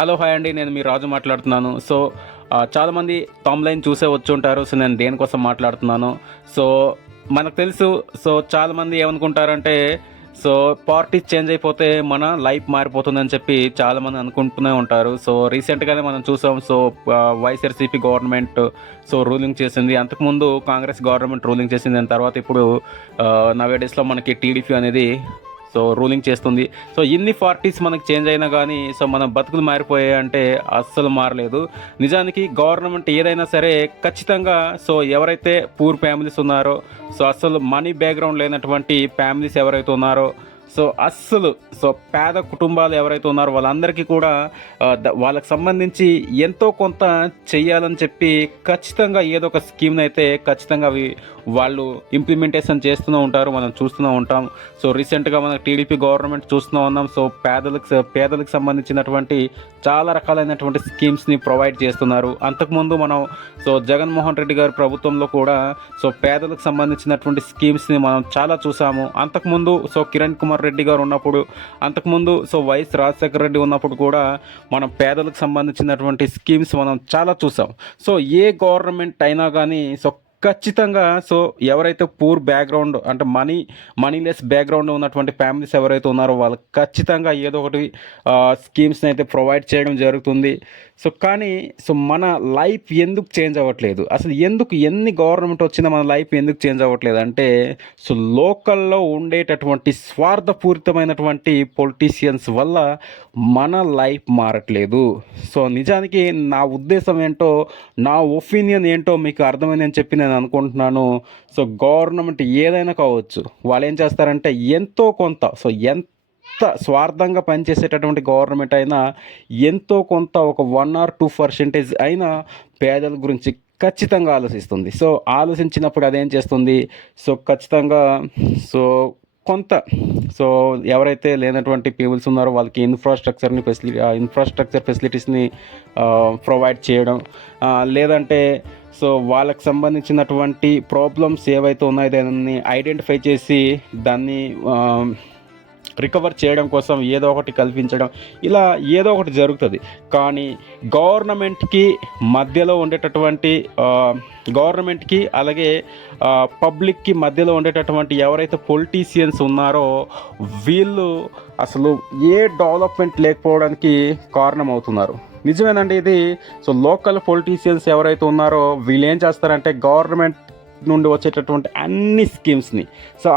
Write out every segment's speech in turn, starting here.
Hello hi అండి, నేను మీ రాజు మాట్లాడుతున్నాను. చాలామంది థంబ్‌నెయిల్ చూసే వచ్చుంటారు. నేను దేనికోసం మాట్లాడుతున్నానో. సో మనకు తెలుసు. చాలామంది ఏమనుకుంటారంటే పార్టీస్ చేంజ్ అయిపోతే మన లైఫ్ మారిపోతుందని చెప్పి చాలామంది అనుకుంటూనే ఉంటారు. రీసెంట్‌గానే మనం చూసాం. వైఎస్ఆర్‌సీపీ గవర్నమెంట్ రూలింగ్ చేసింది. అంతకుముందు కాంగ్రెస్ గవర్నమెంట్ రూలింగ్ చేసింది. దాని తర్వాత ఇప్పుడు నౌ ఏ డేస్‌లో మనకి టీడీపీ అనేది రూలింగ్ చేస్తుంది. ఇన్ని పార్టీస్ మనకి చేంజ్ అయినా కానీ మన బతుకులు మారిపోయాయి అంటే అస్సలు మారలేదు. నిజానికి గవర్నమెంట్ ఏదైనా సరే ఖచ్చితంగా ఎవరైతే పూర్ ఫ్యామిలీస్ ఉన్నారో, అస్సలు మనీ బ్యాక్గ్రౌండ్ లేనటువంటి ఫ్యామిలీస్ ఎవరైతే ఉన్నారో, అస్సలు పేద కుటుంబాలు ఎవరైతే ఉన్నారో వాళ్ళందరికీ కూడా వాళ్ళకి సంబంధించి ఎంతో కొంత చెయ్యాలని చెప్పి ఖచ్చితంగా ఏదో ఒక స్కీమ్ని అయితే ఖచ్చితంగా వాళ్ళు ఇంప్లిమెంటేషన్ చేస్తూనే ఉంటారు. మనం చూస్తూనే ఉంటాం. రీసెంట్గా మన టీడీపీ గవర్నమెంట్ చూస్తూనే ఉన్నాం. పేదలకు సంబంధించినటువంటి చాలా రకాలైనటువంటి స్కీమ్స్ని ప్రొవైడ్ చేస్తున్నారు. అంతకుముందు మనం జగన్మోహన్ రెడ్డి గారి ప్రభుత్వంలో కూడా పేదలకు సంబంధించినటువంటి స్కీమ్స్ని మనం చాలా చూసాము. అంతకుముందు కిరణ్ కుమార్ రెడ్డి గారు ఉన్నప్పుడు, అంతకుముందు వైఎస్ రాజశేఖర రెడ్డి ఉన్నప్పుడు కూడా మనం పేదలకు సంబంధించినటువంటి స్కీమ్స్ మనం చాలా చూసాం. ఏ గవర్నమెంట్ అయినా కానీ ఖచ్చితంగా ఎవరైతే పూర్ బ్యాక్గ్రౌండ్ అంటే మనీలెస్ బ్యాక్గ్రౌండ్ ఉన్నటువంటి ఫ్యామిలీస్ ఎవరైతే ఉన్నారో వాళ్ళకి ఖచ్చితంగా ఏదో ఒకటి స్కీమ్స్ని అయితే ప్రొవైడ్ చేయడం జరుగుతుంది. కానీ మన లైఫ్ ఎందుకు చేంజ్ అవ్వట్లేదు? అసలు ఎన్ని గవర్నమెంట్ వచ్చినా మన లైఫ్ ఎందుకు చేంజ్ అవ్వట్లేదు అంటే లోకల్లో ఉండేటటువంటి స్వార్థపూరితమైనటువంటి పొలిటీషియన్స్ వల్ల మన లైఫ్ మారట్లేదు. నిజానికి నా ఉద్దేశం ఏంటో, నా ఒపీనియన్ ఏంటో మీకు అర్థమైందని చెప్పి నేను అనుకుంటున్నాను. గవర్నమెంట్ ఏదైనా కావచ్చు, వాళ్ళు ఏం చేస్తారంటే ఎంతో కొంత ఎంత స్వార్థంగా పనిచేసేటటువంటి గవర్నమెంట్ అయినా ఎంతో కొంత ఒక 1 or 2% అయినా పేదల గురించి ఖచ్చితంగా ఆలోచిస్తుంది. ఆలోచించినప్పుడు అదేం చేస్తుంది, ఖచ్చితంగా కొంత ఎవరైతే లేనటువంటి పీపుల్స్ ఉన్నారో వాళ్ళకి ఇన్ఫ్రాస్ట్రక్చర్ ఫెసిలిటీస్ని ప్రొవైడ్ చేయడం, లేదంటే వాళ్ళకి సంబంధించినటువంటి ప్రాబ్లమ్స్ ఏవైతే ఉన్నాయో దాన్ని ఐడెంటిఫై చేసి దాన్ని రికవర్ చేయడం కోసం ఏదో ఒకటి కల్పించడం, ఇలా ఏదో ఒకటి జరుగుతుంది. కానీ గవర్నమెంట్కి అలాగే పబ్లిక్కి మధ్యలో ఉండేటటువంటి ఎవరైతే పొలిటీషియన్స్ ఉన్నారో వీళ్ళు అసలు ఏ డెవలప్మెంట్ లేకపోవడానికి కారణమవుతున్నారు. నిజమేనండి ఇది. లోకల్ పొలిటీషియన్స్ ఎవరైతే ఉన్నారో వీళ్ళు ఏం చేస్తారంటే గవర్నమెంట్ నుండి వచ్చేటటువంటి అన్ని స్కీమ్స్ని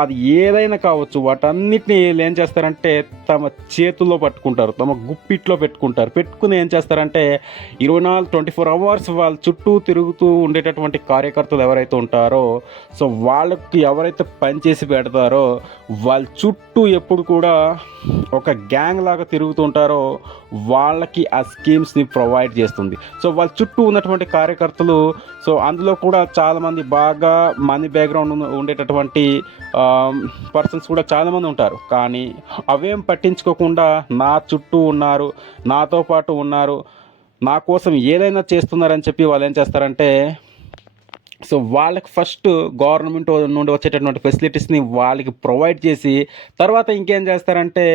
అది ఏదైనా కావచ్చు వాటన్నిటిని వీళ్ళు ఏం చేస్తారంటే తమ చేతుల్లో పట్టుకుంటారు, తమ గుప్పిట్లో పెట్టుకుని ఏం చేస్తారంటే 24 hours వాళ్ళ చుట్టూ తిరుగుతూ ఉండేటటువంటి కార్యకర్తలు ఎవరైతే ఉంటారో వాళ్ళకి ఎవరైతే పనిచేసి పెడతారో వాళ్ళ చుట్టూ ఎప్పుడు కూడా ఒక గ్యాంగ్ లాగా తిరుగుతూ ఉంటారో వాళ్ళకి ఆ స్కీమ్స్ని ప్రొవైడ్ చేస్తుంది. వాళ్ళ చుట్టూ ఉన్నటువంటి కార్యకర్తలు అందులో కూడా చాలామంది బాగా మనీ బ్యాక్గ్రౌండ్ ఉండేటటువంటి పర్సన్స్ కూడా చాలామంది ఉంటారు. కానీ అవేం పట్టించుకోకుండా నా చుట్టూ ఉన్నారు, నాతో పాటు ఉన్నారు, నా కోసం ఏదైనా చేస్తున్నారని చెప్పి వాళ్ళు ఏం చేస్తారంటే వాళ్ళకి ఫస్ట్ గవర్నమెంట్ నుండి వచ్చేటటువంటి ఫెసిలిటీస్ని వాళ్ళకి ప్రొవైడ్ చేసి తర్వాత ఇంకేం చేస్తారంటే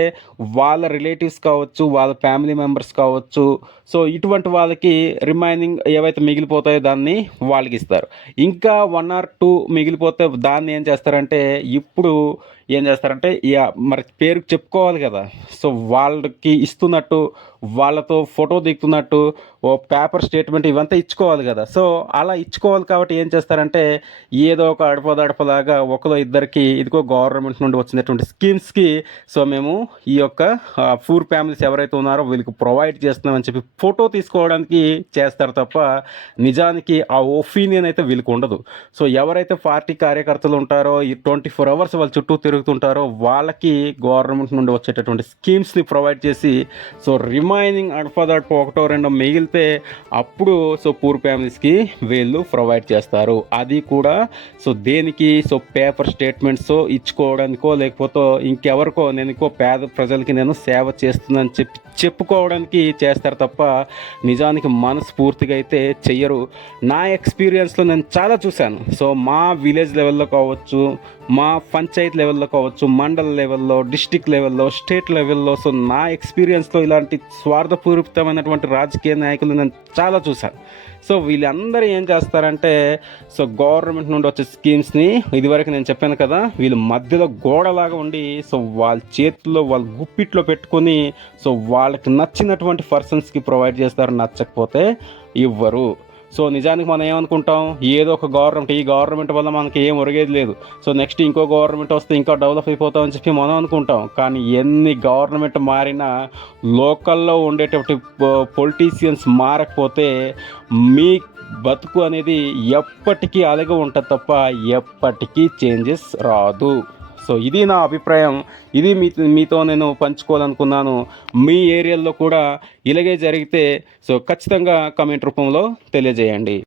వాళ్ళ రిలేటివ్స్ కావచ్చు, వాళ్ళ ఫ్యామిలీ మెంబర్స్ కావచ్చు, ఇటువంటి వాళ్ళకి రిమైనింగ్ ఏవైతే మిగిలిపోతాయో దాన్ని వాళ్ళకి ఇస్తారు. ఇంకా 1 or 2 మిగిలిపోతే దాన్ని ఏం చేస్తారంటే ఇప్పుడు ఏం చేస్తారంటే మరి పేరుకి చెప్పుకోవాలి కదా, వాళ్ళకి ఇస్తున్నట్టు, వాళ్ళతో ఫోటో దిగుతున్నట్టు ఓ పేపర్ స్టేట్మెంట్ ఇవంతా ఇచ్చుకోవాలి కదా. అలా ఇచ్చుకోవాలి కాబట్టి ఏం చేస్తారంటే ఏదో ఒక అడపదడపలాగా ఒకలో ఇద్దరికి ఇదిగో గవర్నమెంట్ నుండి వచ్చినటువంటి స్కీమ్స్కి మేము ఈ యొక్క పూర్ ఫ్యామిలీస్ ఎవరైతే ఉన్నారో వీళ్ళకి ప్రొవైడ్ చేస్తున్నామని చెప్పి ఫోటో తీసుకోవడానికి చేస్తారు తప్ప నిజానికి ఆ ఒపీనియన్ అయితే వీళ్ళకి ఉండదు. ఎవరైతే పార్టీ కార్యకర్తలు ఉంటారో ఈ 24 hours వాళ్ళ చుట్టూ తిరుగుతుంటారో వాళ్ళకి గవర్నమెంట్ నుండి వచ్చేటటువంటి స్కీమ్స్ని ప్రొవైడ్ చేసి రిమైనింగ్ అడపదడప 1-2 మిగిలితే అప్పుడు పూర్ ఫ్యామిలీస్కి వీళ్ళు ప్రొవైడ్ చేస్తారు. అది కూడా దేనికి పేపర్ స్టేట్మెంట్స్ ఇచ్చుకోవడానికో లేకపోతే ఇంకెవరికో నేను పేద ప్రజలకి నేను సేవ చేస్తున్నానని చెప్పి చెప్పుకోవడానికి చేస్తారు తప్ప నిజానికి మనస్ఫూర్తిగా అయితే చెయ్యరు. నా ఎక్స్పీరియన్స్లో నేను చాలా చూశాను. సో మా విలేజ్ లెవెల్లో కావచ్చు, మా పంచాయత్ లెవెల్లో కావచ్చు, మండల లెవెల్లో, డిస్టిక్ లెవెల్లో, స్టేట్ లెవెల్లో, సో నా ఎక్స్పీరియన్స్లో ఇలాంటి స్వార్థపూరితమైనటువంటి రాజకీయ నాయకులు నేను చాలా చూశాను. సో వీళ్ళందరూ ఏం చేస్తారంటే, సో గవర్నమెంట్ నుండి వచ్చే స్కీమ్స్ని ఇదివరకు నేను చెప్పాను కదా, వీళ్ళు మధ్యలో గోడలాగా ఉండి, సో వాళ్ళ చేతుల్లో వాళ్ళ గుప్పిట్లో పెట్టుకొని, సో వాళ్ళకి నచ్చినటువంటి పర్సన్స్కి ప్రొవైడ్ చేస్తారు, నచ్చకపోతే ఇవ్వరు. సో నిజానికి మనం ఏమనుకుంటాం, ఏదో ఒక గవర్నమెంట్, ఈ గవర్నమెంట్ వల్ల మనకి ఏం ఒరిగేది లేదు, సో నెక్స్ట్ ఇంకో గవర్నమెంట్ వస్తే ఇంకా డెవలప్ అయిపోతామని చెప్పి మనం అనుకుంటాం. కానీ ఎన్ని గవర్నమెంట్ మారినా లోకల్లో ఉండేటువంటి పొలిటీషియన్స్ మారకపోతే మీ బతుకు అనేది ఎప్పటికీ అలాగే ఉంటుంది తప్ప ఎప్పటికీ చేంజెస్ రాదు. సో ఇది నా అభిప్రాయం. ఇది మీతో నేను పంచుకోవాలనుకున్నాను. మీ ఏరియాలో కూడా ఇలాగే జరిగితే సో ఖచ్చితంగా కామెంట్ రూపంలో తెలియజేయండి.